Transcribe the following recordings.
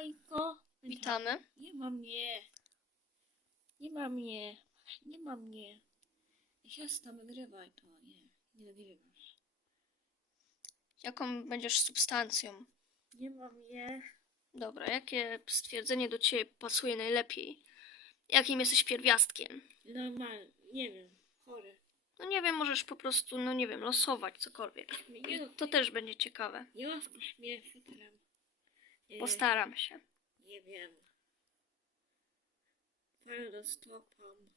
Hajko. Witamy. Nie ma mnie. Nie ma mnie. Nie ma mnie. Siostra, nagrywaj to. Nie, nie nagrywasz. Jaką będziesz substancją? Nie ma mnie. Dobra, jakie stwierdzenie do ciebie pasuje najlepiej? Jakim jesteś pierwiastkiem? Normalnie, nie wiem. Chory. No nie wiem, możesz po prostu, no nie wiem, losować cokolwiek. Nie To też będzie ciekawe. Nie łaskasz mnie. Nie, Postaram się. Nie wiem. Parę dostopam.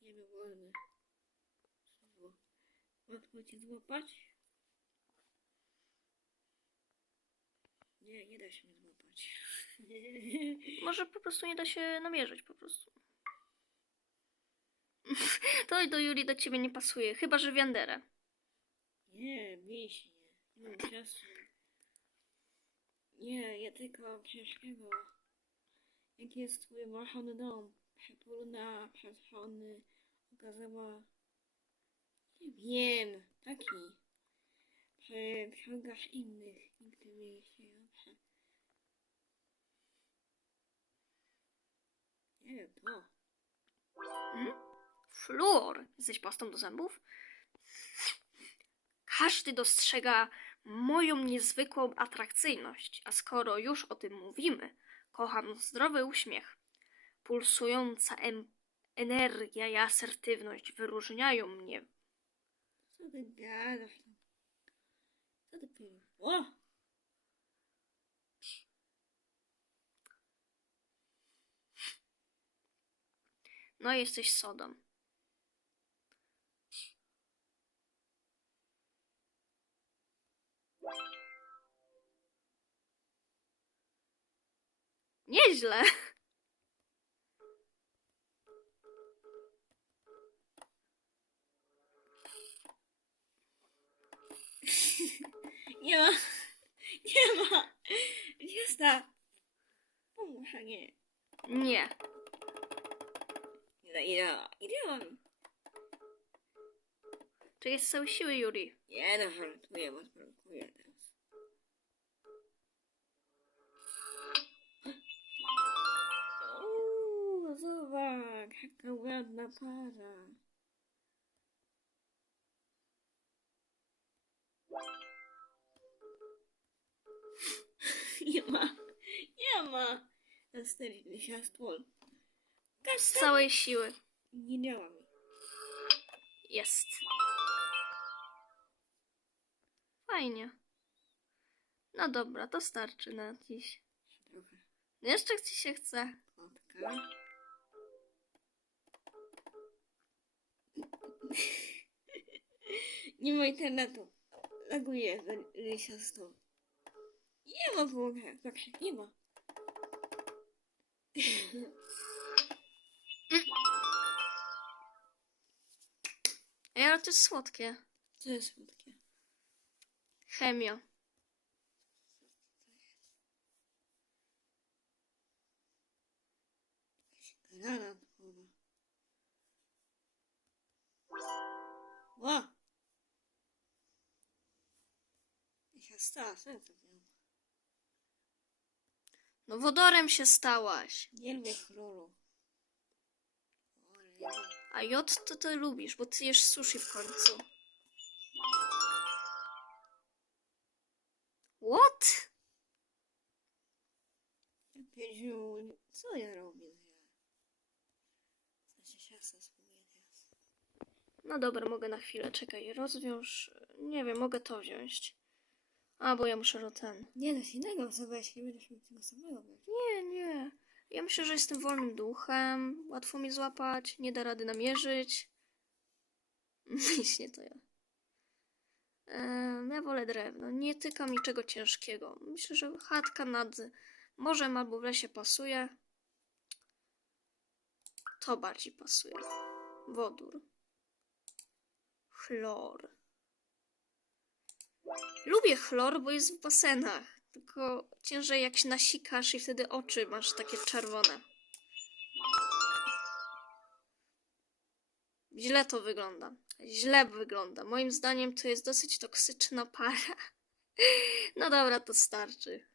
Nie wiem, wolny. Łatwo cię złapać? Nie, nie da się mnie złapać. Może po prostu nie da się namierzyć po prostu. To do Julii do ciebie nie pasuje, chyba że wianderę. Nie, mięśnie. Nie mam czasu. Nie, ja tylko ciężkiego. Jaki jest machany dom? Przepłynna, przeszony, okazała... Nie wiem, taki. Przeciągasz innych, nigdy mi się dobrze. Nie wiem, to. Fluor. Jesteś pastą do zębów? Każdy dostrzega moją niezwykłą atrakcyjność, a skoro już o tym mówimy, kocham zdrowy uśmiech. Pulsująca em- energia i asertywność wyróżniają mnie. Co ty gadasz? Co ty pierdolisz? O! No jesteś sodą. Nieźle. Nie ma. Nie ma. Siostra. Pomóż, a nie. Nie. Nie, nie, idę. Czekaj z całej siły, Yuri. Nie, no, żartuję, bo para. Nie ma, nie ma. Następny siastło. Z całej siły. Nie działa mi. Jest. Fajnie. No dobra, to starczy na dziś. Trochę Jeszcze ci się chce. kotka. Nie ma internetu. Laguje za siostą. Nie ma w ogóle. Się nie ma. Ej, ale to jest słodkie. Co jest słodkie? Chemia. Granat chyba. Ła! Siostra, co ja to wiem? No wodorem się stałaś. Nie lubię chloru. A jod to ty lubisz, bo ty jesz sushi w końcu. What? Co ja robię? Znaczy teraz. No dobra, mogę na chwilę, czekaj, rozwiąż. Nie wiem, mogę to wziąć. A, bo ja muszę ten. Nie, no się innego zabrać, nie będę miał tego samego brać. Nie, nie. Ja myślę, że jestem wolnym duchem. Łatwo mi złapać, nie da rady namierzyć. Miśnie to ja. Em, ja wolę drewno. Nie tykam niczego ciężkiego. Myślę, że chatka nad morzem albo w lesie pasuje. To bardziej pasuje. Wodór. Chlor. Lubię chlor, bo jest w basenach. Tylko ciężej jak się nasikasz i wtedy oczy masz takie czerwone. Źle to wygląda. Źle wygląda. Moim zdaniem to jest dosyć toksyczna para. No dobra, to starczy.